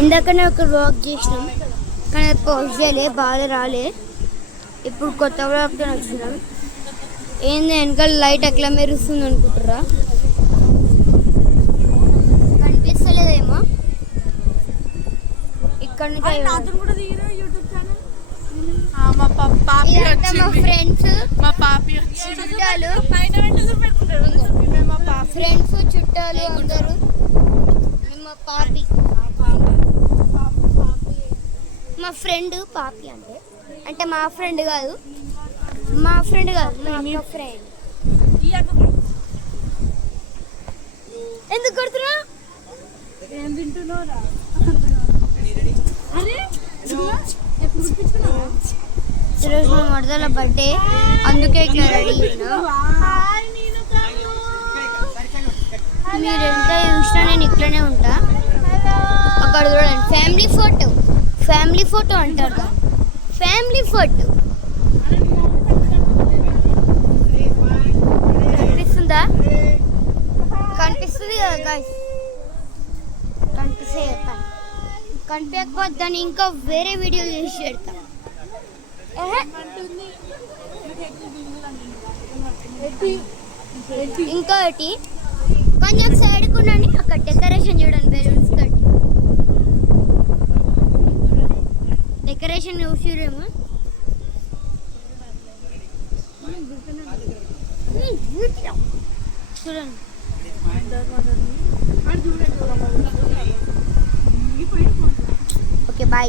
ఇందాకనే ఒక వ్లాగ్ చేసినాం కానీ అది పోస్ట్ చేయలే, బాగా రాలే. ఇప్పుడు కొత్త వ్లాగ్తో వచ్చినాం. ఏంది వెనకాల లైట్ అట్లా మెరుస్తుంది అనుకుంటారా? కనిపిస్తలేదేమో ఇక్కడ నుంచి. మా ఫ్రెండ్స్, చుట్టాలు, ఫ్రెండ్స్ చుట్టాలు అందరూ. మా పాపి, మా ఫ్రెండ్ పాపి అంటే మా ఫ్రెండ్ కాదు, మా ఫ్రెండ్ ఎందుకు కొడుతున్నా? ఏం తింటున్నావురా? ఈరోజు మా మరదల బర్త్డే, అందుకే ఇట్లా రెడీ అయినా. మీరు ఎంత చూసినా నేను ఇట్లనే ఉంటా. అక్కడ చూడండి, ఫ్యామిలీ ఫోటో అంటారు. ఫ్యామిలీ ఫోటో కనిపిస్తుందా? కనిపిస్తుంది కదా గాయ్స్? కనిపిస్తే చెప్పండి. కనిపించకపోతే దాన్ని ఇంకా వేరే వీడియో చేసి పెడతా. ఇంకోటి కొంచెం సైడ్కి ఉండండి. అక్కడ డెకరేషన్ చూడండి, బెలూన్స్ తోటి డెకరేషన్ చూసిరేమో. చూడండి. Okay bye.